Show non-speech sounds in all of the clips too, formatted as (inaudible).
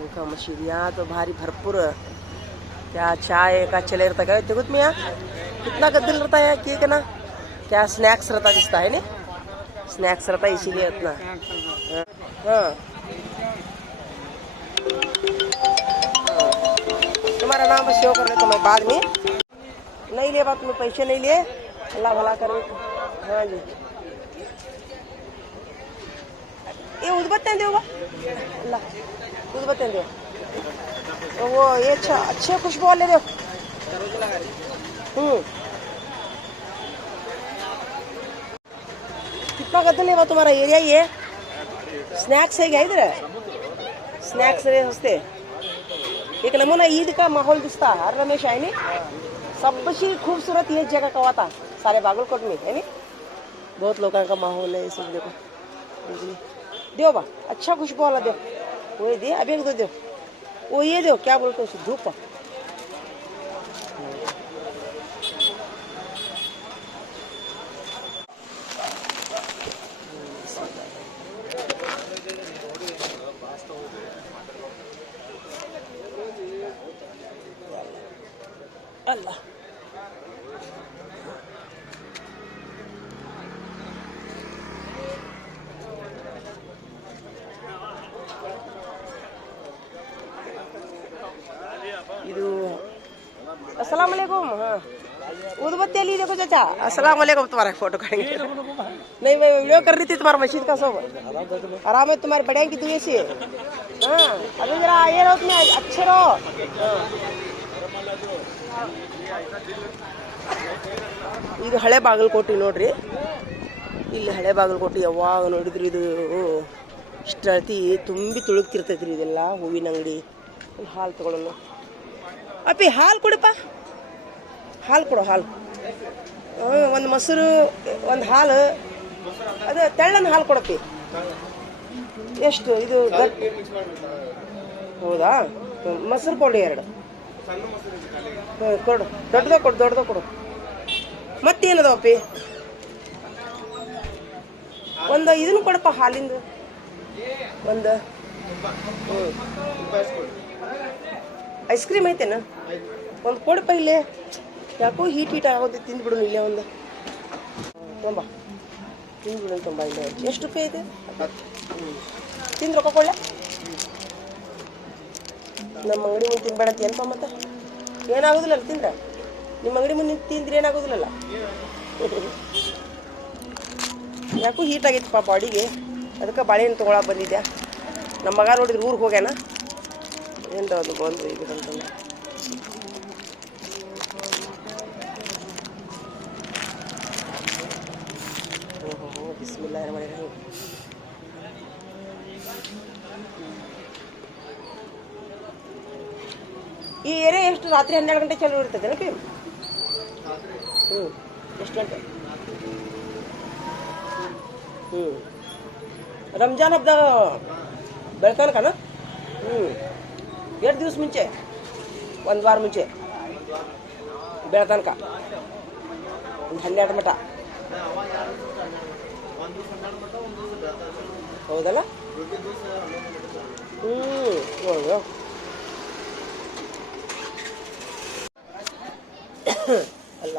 Machine यहाँ तो भारी भरपूर क्या चाय का चले रहता काय ते मी कितना गद्दल रहता है केक ना? क्या स्नैक्स रहता दिसता है ना स्नैक्स रहता है इसीलिए इतना। हाँ। हाँ। तुम्हारा नाम बस सेव कर लेता मैं बाद में। नहीं ले बात में पैसे नहीं लिए। अल्लाह भला करे। हाँ जी। ये उदबत्ते दो बा दो तो वो ये अच्छा अच्छे खुशबू वाले दो हम्म। कितना गद्दल है वो तुम्हारा एरिया ये स्नैक्स है क्या इधर? स्नैक्स है सस्ते एक नमूना ईद का माहौल दिखता हर रमेश आहे नी सबसे खूबसूरत ये जगह का था सारे बागलकोट में, है नी बहुत लोगों का माहौल है सब, देखो। देखिए। दो बा अच्छा खुशबू वाला दो वो दे अभी एक दो वो ये दो क्या बोलते उसे धूप। अल्लाह। अली देखो चाचा अस्सलाम वालेकुम तुम्हारा फोटो करेंगे नहीं मैं वीडियो कर रही थी तुम्हारा मस्जिद का सब आराम है तुम्हारे बड़े की दुए से हाँ अभी जरा ये रहो तुम्हें अच्छे रहो हाँ। ಇದು ಹಳೆ ಬಾಗಲಕೋಟೆ ನೋಡ್ರಿ ಇಲ್ಲಿ ಹಳೆ ಬಾಗಲಕೋಟೆ ಯಾವಾಗ ನೋಡಿದ್ರು ಇದು ಇಷ್ಟು ಅಳತಿ ತುಂಬಿ ತುಳುಕ್ತಿರ್ತೈತ್ರಿ ಇದೆಲ್ಲ ಹೂವಿನ ಅಂಗಡಿ ಇಲ್ಲಿ ಹಾಲು ತಗೊಳ್ಳೋಣ ಅಪ್ಪಿ ಹಾಲು ಕೊಡಪ್ಪ ಹಾಲು ಕೊಡು ಹಾಲು ಒಂದು ಮೊಸರು, ಒಂದು ಹಾಲು, ಅದು ತೆಳ್ಳನ ಹಾಲು ಕೊಡಕ್ಕೆ ಎಷ್ಟು, ಇದು ಹೌದಾ? ಮೊಸರು ಕೊಡಿ ಎರಡು. ಕೊಡು. ದೊಡ್ಡದ ಕೊಡು ದೊಡ್ಡದ ಕೊಡು. ಮತ್ತೇನದವಪ್ಪಿ ಒಂದು ಇದನ್ನು ಕೊಡಪ್ಪ ಹಾಲಿಂದು. ಒಂದು. ಐಸ್ ಕ್ರೀಮ್ ಐತೇನ? ಒಂದು ಕೊಡಪ್ಪ ಇಲ್ಲೇ. ಯಾಕೋ ಹೀಟ್ ಹೀಟ್ ಆಗೋದು ತಿಂದ್ಬಿಡು ಇಲ್ಲೇ ಒಂದು. ತುಂಬ. ತಿಂದ್ಬಿಡು ಬಿಡೋಣ ಇಲ್ಲೇ ಎಷ್ಟು ರೂಪಾಯಿ ಇದೆ? ಹ್ಞೂ ತಿಂದು ರೊಕ್ಕ ಕೊಳ್ಳೆ ನಮ್ಮ ಅಂಗಡಿ ಮುಂದೆ ತಿನ್ಬೇಡ ಏನಪ್ಪ ಮತ್ತೆ? ಏನಾಗೋದಿಲ್ಲಲ್ಲ ತಿಂದ್ರೆ? ನಿಮ್ಮ ಅಂಗಡಿ ಮುಂದೆ ತಿಂದ್ರೆ ಏನಾಗೋದಿಲ್ಲಲ್ಲ? ಯಾಕೋ ಹೀಟ್ ಆಗೈತಪ್ಪ ಬಾಡಿಗೆ. ಅದಕ್ಕೆ ಬಾಳೆಹಣ್ಣು ತೊಗೊಳಕ್ಕೆ ಬಂದಿದ್ದೆ ನಮ್ಮ ಮಗ ನೋಡಿದ್ರೆ ಊರಿಗೆ ಹೋಗ್ಯಾನ? ಏನು ಅದು ಬಂದು ಈಗ ಅಂತಂದು ಈ ಏರಿಯಾ ಎಷ್ಟು ರಾತ್ರಿ ಹನ್ನೆರಡು ಗಂಟೆ ಚಾಲು ಇರ್ತದೆ ಪಿ ಹ್ಞೂ ಎಷ್ಟು ಗಂಟೆ? ಹ್ಞೂ ರಂಜಾನ್ ಹಬ್ಬದಾಗ ಬೆಳ್ತಾನಕನ ಹ್ಞೂ ಎರಡು ದಿವಸ ಮುಂಚೆ, ಒಂದು ವಾರ ಮುಂಚೆ ಬೆಳ್ತಾನಕ ಒಂದು ಹನ್ನೆರಡು ಮಟ ಹೌದಲ್ಲ? ಹ್ಞೂ ಹೌದು. (coughs) ಅಲ್ಲ.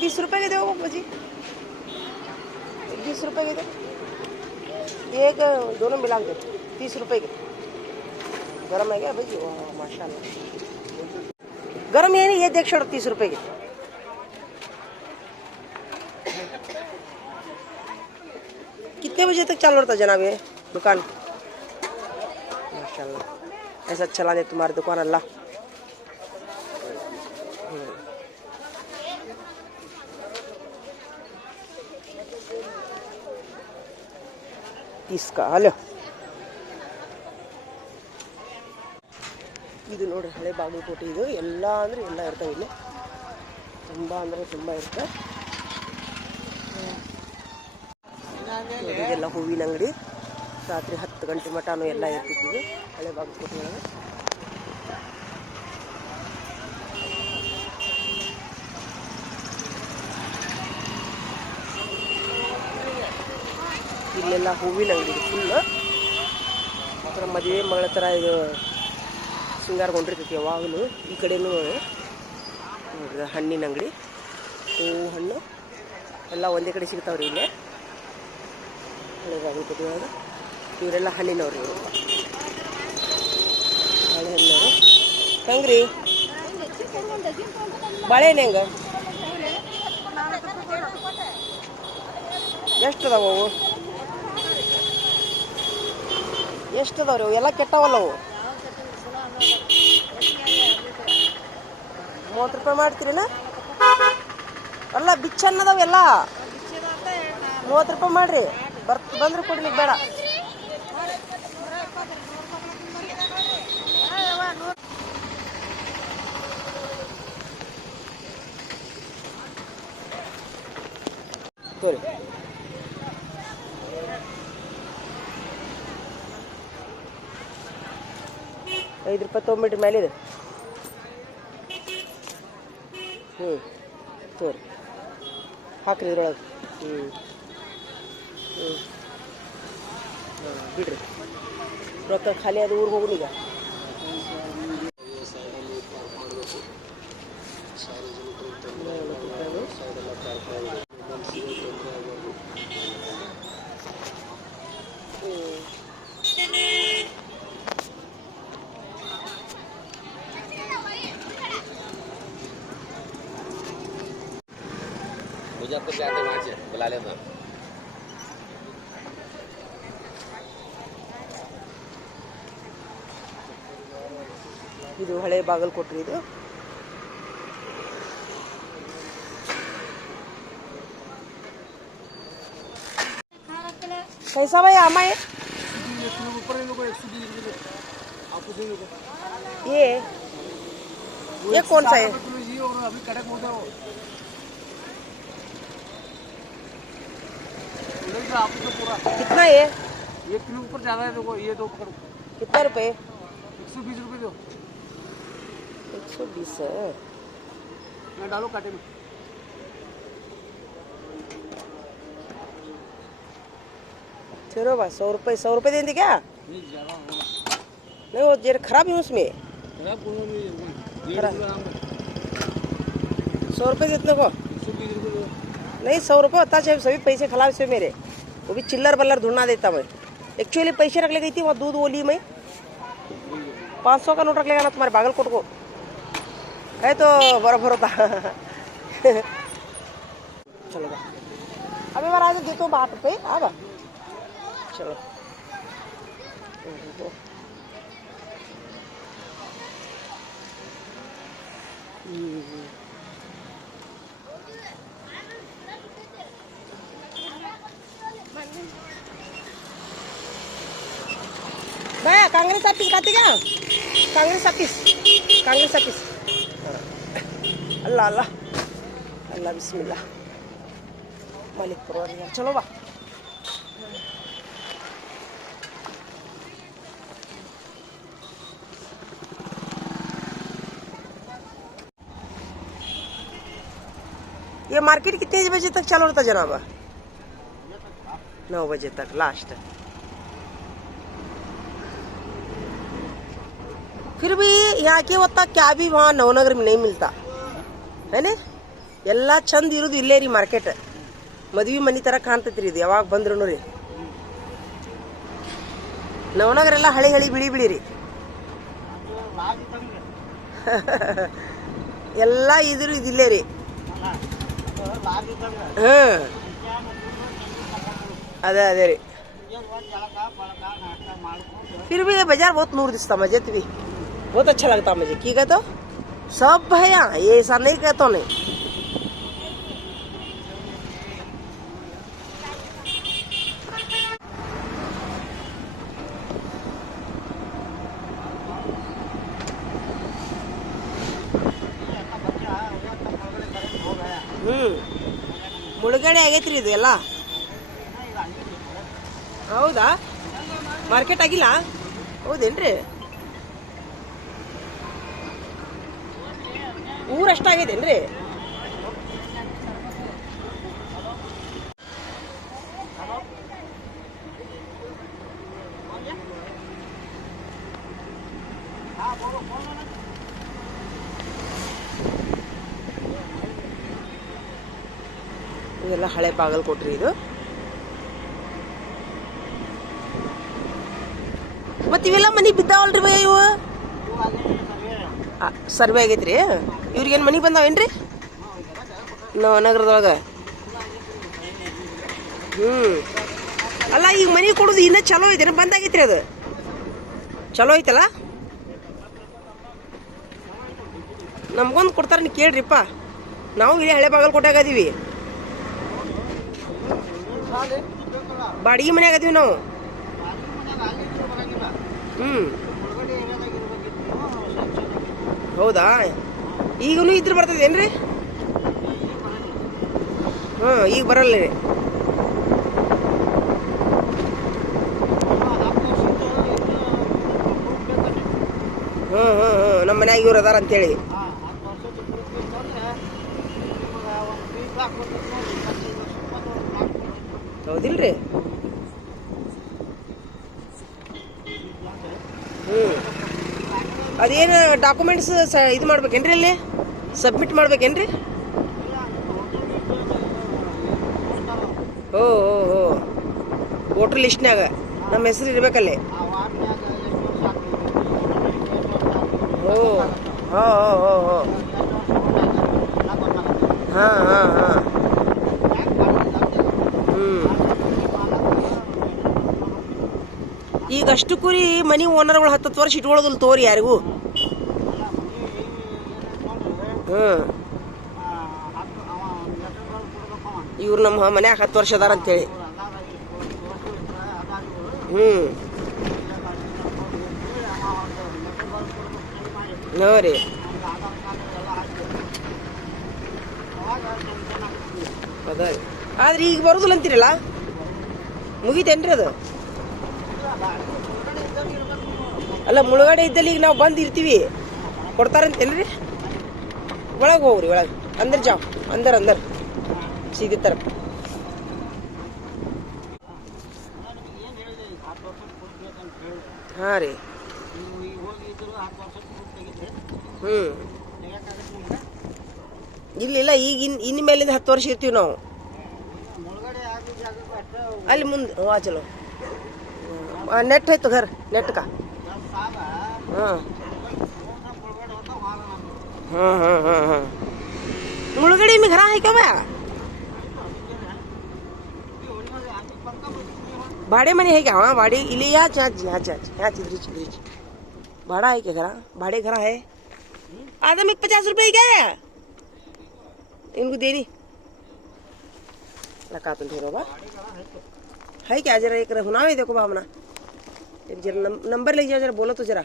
बीस रुपए के दो मुझे। बीस रुपए के दो। एक, दोनों मिला के तीस रुपए के। गरम है क्या भाई? वाह, माशाल्लाह। गरम ये नहीं, ये देख छोड़, तीस रुपए की। कितने बजे तक चालू रहता जनाब ये दुकान? माशाल्लाह। ऐसा चला दे तुम्हारी दुकान, अल्लाह। ಪೀಸ್ಕ ಹಲೋ ಇದು ನೋಡ್ರಿ, ಹಳೆ ಬಾಗಲಕೋಟೆ ಇದು. ಎಲ್ಲ ಅಂದ್ರೆ ಎಲ್ಲ ಇರ್ತಾವೆ ಇಲ್ಲಿ. ತುಂಬ ಅಂದರೆ ತುಂಬ ಇರುತ್ತೆ. ಇದೆಲ್ಲ ಹೂವಿನ ಅಂಗಡಿ. ರಾತ್ರಿ ಹತ್ತು ಗಂಟೆ ಮಟನೂ ಎಲ್ಲ ಇರ್ತಿದ್ದು ಹಳೆ ಬಾಗಲಕೋಟೆ ಒಳಗೆ ಇಲ್ಲೆಲ್ಲ ಹೂವಿನ ಅಂಗಡಿ ಫುಲ್ ಒಂಥರ ಮದುವೆ ಮಗಳ ಥರ ಇದು ಶೃಂಗಾರಗೊಂಡಿರ್ತೈತಿ ಯಾವಾಗಲೂ. ಈ ಕಡೆನೂ ಹಣ್ಣಿನ ಅಂಗಡಿ. ಹೂವು ಹಣ್ಣು. ಎಲ್ಲ ಒಂದೇ ಕಡೆ ಸಿಗ್ತಾವ್ರಿ ಇಲ್ಲೇ. ಹಳೆ ಇವಾಗ ಇವರೆಲ್ಲ ಹಣ್ಣಿನವ್ರಿ ಇವರು. ಬಾಳೆಹಣ್ಣವರು ಹೆಂಗ್ರಿ? ಬಾಳೆಹಣ್ಣು ಹೆಂಗ? ಎಷ್ಟು ಅದಾವ ಅವು ಎಷ್ಟು ಅದಾವ್ರಿ ಅವು ಎಲ್ಲ ಕೆಟ್ಟವಲ್ಲ ಅವು ಮೂವತ್ತು ರೂಪಾಯಿ ಮಾಡ್ತೀರಿನ? ಅಲ್ಲ, ಬಿಚ್ಚನ್ನದವ ಎಲ್ಲ. ಮೂವತ್ತು ರೂಪಾಯಿ ಮಾಡ್ರಿ. ಬರ್ತ ಬಂದ್ರೆ ಕೊಡ್ಲಿ ಬೇಡ. ತೋರಿ. ಐದು ರೂಪಾಯಿ ಮೇಲೆ ಮೇಲಿದೆ ಹ್ಞೂ ತೋರಿ ಹಾಕ್ರಿ ಇದ್ರೊಳಗೆ. ಹ್ಞೂ ಹ್ಞೂ ಬಿಡ್ರಿ. ರೊಕ್ಕ ಖಾಲಿ ಅದು ಊರಿಗೆ ಹೋಗುನ್ वहाँ से बुला लेना ಇದು ಹಳೆ ಬಾಗಲಕೋಟ್ರಿ ಇದು कैसा भाई आमा ये ये ये कौन सा है कितना ये? एक किलो ऊपर ज़्यादा है देखो ये दो पकड़ो। कितना रुपए? एक सौ बीस रुपये दो। एक सौ बीस है मैं डालो काटे में। चलो बस सौ रुपये सौ रुपये देंगे क्या? नहीं वो जरा खराब है उसमें। खराब सौ रुपये देते को एक सौ बीस रुपये दो नहीं, सौ रुपये होता चाहिए, सभी पैसे खिलाफ से मेरे। वो भी चिल्लर बल्लर ढूंढना देता मैं। एक्चुअली पैसे रख ले गई थी, वहाँ दूध वो ली मैं। पाँच सौ का नोट रख लेगा ना तुम्हारे बागलकोट को। है तो बराबर होता। चलो अभी बार आज हूँ बात रुपये आ बा। चलो। हम्म। भैया कांग्रेस ऑफ़िस खाते क्या कांग्रेस ऑफ़िस कांग्रेस ऑफ़िस अल्लाह अल्लाह अल्लाह बिस्मिल्लाह मालिक परवर चलो बा ये मार्केट कितने बजे तक चालू रहता जनाब? नौ बजे तक लास्ट फिर भी यहाँ के होता क्या भी वहाँ नवनगर में नहीं मिलता है ना ಎಲ್ಲ ಚಂದ ಇರೋದು ಇಲ್ಲೇ ರೀ ಮಾರ್ಕೆಟ್ ಮದ್ವಿ ಮನಿ ತರ ಕಾಣ್ತೈತ್ರಿ ಇದು ಯಾವಾಗ ಬಂದ್ರು ರೀ ನವನಗರೆಲ್ಲ ಹಳಿ ಹಳಿ ಬಿಳಿ ಬಿಳಿ ರೀ ಎಲ್ಲ ಇದ್ರು ಇದಿಲ್ಲೇ ರೀ ಹ್ಞೂ ಅದೇ ಅದೇ ರೀ फिर भी ये बाजार बहुत नूर दिखता मजे भी बहुत अच्छा लगता मुझे की कहते हो सब है यहाँ ये ऐसा नहीं कहता नहीं ಹ್ಮ್ ಮುಳುಗಡೆ ಆಗೈತ್ರಿ ಇದು ಎಲ್ಲ ಹೌದಾ ಮಾರ್ಕೆಟ್ ಆಗಿಲ್ಲ ಹೌದೇನ್ರಿ ಊರ ಅಷ್ಟಾಗೈತೇನ್ರಿ ಇದೆಲ್ಲ ಹಳೆ ಬಾಗಲಕೋಟ್ರಿ ಇದು. ಮತ್ತಿವೆಲ್ಲ ಮನಿ ಬಿದ್ದಾವಲ್ರಿ ಇವು? ಸರ್ವೆ ಆಗೈತ್ರಿ? ಇವ್ರಿಗೇನು ಮನಿ ಬಂದಾವೇನ್ರಿ? ನಾವು ನಗರದೊಳಗೆ. ಹ್ಞೂ ಅಲ್ಲ ಈಗ ಮನೆ ಕೊಡೋದು ಇನ್ನೂ ಚಲೋ ಐತೆ ಬಂದಾಗೈತ್ರಿ ಅದು. ಚಲೋ ಐತಲ್ಲ? ನಮ್ಗೊಂದು ಕೊಡ್ತಾರೆ ನೀವು ಕೇಳ್ರಿಪ್ಪ. ನಾವು ಇಲ್ಲೇ ಹಳೆ ಬಾಗಲಕೋಟೆಗೆ ಅದೀವಿ ಬಾಡಿಗೆ ಮನೆಯಾಗ ಅದೀವಿ ನಾವು. ಹ್ಞೂ ಹೌದಾ? ಈಗನು ಇದ್ರ ಬರ್ತದೇನ್ರಿ ಹಾಂ, ಈಗ ಬರಲ್ಲ ರೀ ಹ್ಞೂ ಹ್ಞೂ ಹ್ಞೂ ನಮ್ಮ ಮನ್ಯಾಗ ಇವ್ರು ಅದಾರ ಅಂತೇಳಿ. ಹೌದಿಲ್ರಿ ಹ್ಞೂ ಅದೇನು ಡಾಕ್ಯುಮೆಂಟ್ಸ್ ಸ, ಇದು ಮಾಡ್ಬೇಕೇನ್ರಿ ಅಲ್ಲಿ? ಸಬ್ಮಿಟ್ ಮಾಡ್ಬೇಕೇನ್ರಿ? ಓ ಓ ಓ. ವೋಟ್ರ್ ಲಿಸ್ಟ್ನಾಗ ನಮ್ಮ ಹೆಸರು ಇರ್ಬೇಕಲ್ಲಿ. ಓ, ಹೋ ಹೋ ಹೋ ಹೋ. ಹಾಂ ಹಾಂ ಈಗ ಅಷ್ಟು ಕುರಿ ಮನಿ ಓನರ್ಗಳು ಹತ್ತತ್ತು ವರ್ಷ ಇಟ್ಕೊಳ್ಳೋದಿಲ್ಲ ತೋರಿ ಯಾರಿಗೂ ಹ್ಞೂ ಇವ್ರು ನಮ್ಮ ಮನ್ಯಾಗ ಹತ್ತು ವರ್ಷ ಅದಾರ ಅಂತೇಳಿ. ಹ್ಞೂ ಹ್ಞೂ ರೀ. ಅದ. ಆದ್ರೆ ಈಗ ಬರೋದಿಲ್ಲ ಅಂತೀರಲ್ಲ? ಮುಗಿತೇನ್ರಿ ಅದು? ಅಲ್ಲ, ಮುಳುಗಡೆ ಇದ್ದಲ್ಲಿ ಈಗ ನಾವು ಬಂದು ಇರ್ತೀವಿ. ಕೊಡ್ತಾರಂತೇನ್ರಿ? ಒಳಗೆ ಹೋಗ್ರಿ, ಒಳಗೆ. ಅಂದ್ರೆ ಜಾವ್. ಅಂದರ್ ಅಂದರ್. ಸೀದಿ ತರ ಹಾಂ ರೀ. ಹ್ಞೂ ಇಲ್ಲ ಇಲ್ಲ, ಈಗ ಇನ್ ಇನ್ ಮೇಲಿಂದ ಹತ್ತು ವರ್ಷ ಇರ್ತೀವಿ ನಾವು. ಅಲ್ಲಿ ಮುಂದೆ ಹಾ ಚಲೋ. ನೆಟ್ ಆಯ್ತು ಘರ್, ನೆಟ್ಕ. ಹಾಂ मुळगडी में घरा है क्या भैया भाडे मनी है क्या? हा, भाडे इले याच याच याच याच याच ब्रिज ब्रिज। भाड़ा है क्या घरा? भाड़े घरा है? आधा में पचास रुपये क्या है? इनको दे दी। लगा तुम ढेरों बार है क्या? जरा एक हुना देखो भावना एक जरा नंबर ले जाओ, जरा बोलो तो जरा।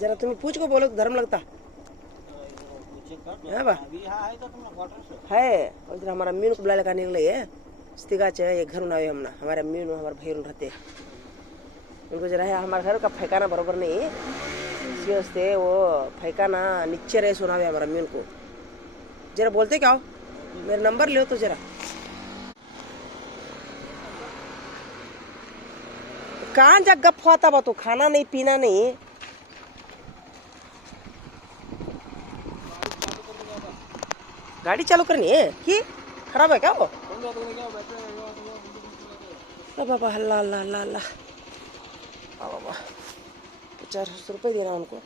जरा तुम्हें पूछ को बोलो तो धर्म लगता। है बा? है, और हमारा अम्मी को बुला लगा निकले है स्तिगा चे एक घर बनावे हमना, हमारे अम्मी नु हमारे भाई नु रहते। उनको जरा है, हमारे घर का फैकाना बरोबर नहीं। सीरियस थे वो फैकाना नीचे रहे सुनावे हमारा मीन को। जरा बोलते क्या हो? मेरा नंबर लो तो जरा। कहाँ जा गप होता बा तो खाना नहीं, पीना नहीं। गाड़ी चालू करनी है? कि? खराब है क्या वो? बाबा हल्ला हल्ला हल्ला आ बाबा चार सौ रुपये देना उनको।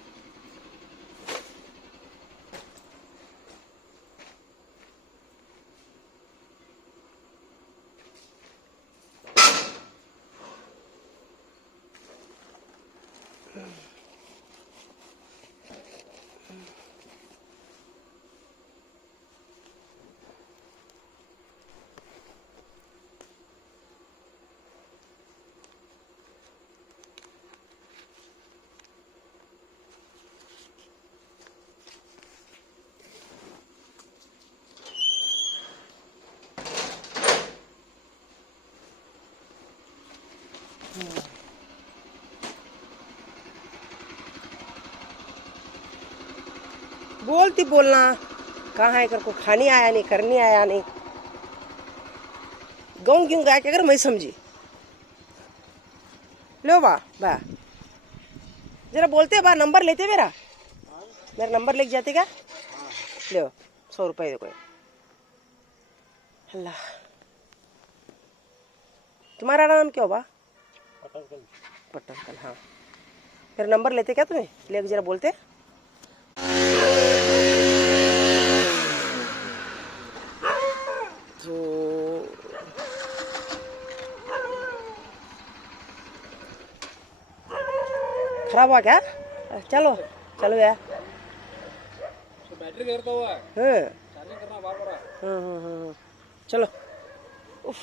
बोलती बोलना। कहाँ है? को खाने आया नहीं करने आया नहीं। गाँव क्यों गाय के? अगर मैं समझी। लो बा बा। जरा बोलते बा नंबर लेते मेरा। मेरा नंबर लेके जाते क्या? लो सौ रुपये देखो अल्लाह। तुम्हारा नाम क्या हो बा? पटल हाँ। मेरा नंबर लेते क्या तुम्हें? लेके जरा बोलते खराब हुआ क्या चलो चलो यार तो बैटरी गिरता हुआ है हाँ चार्जिंग करना बार बार हम्म, हम्म, हम्म, चलो उफ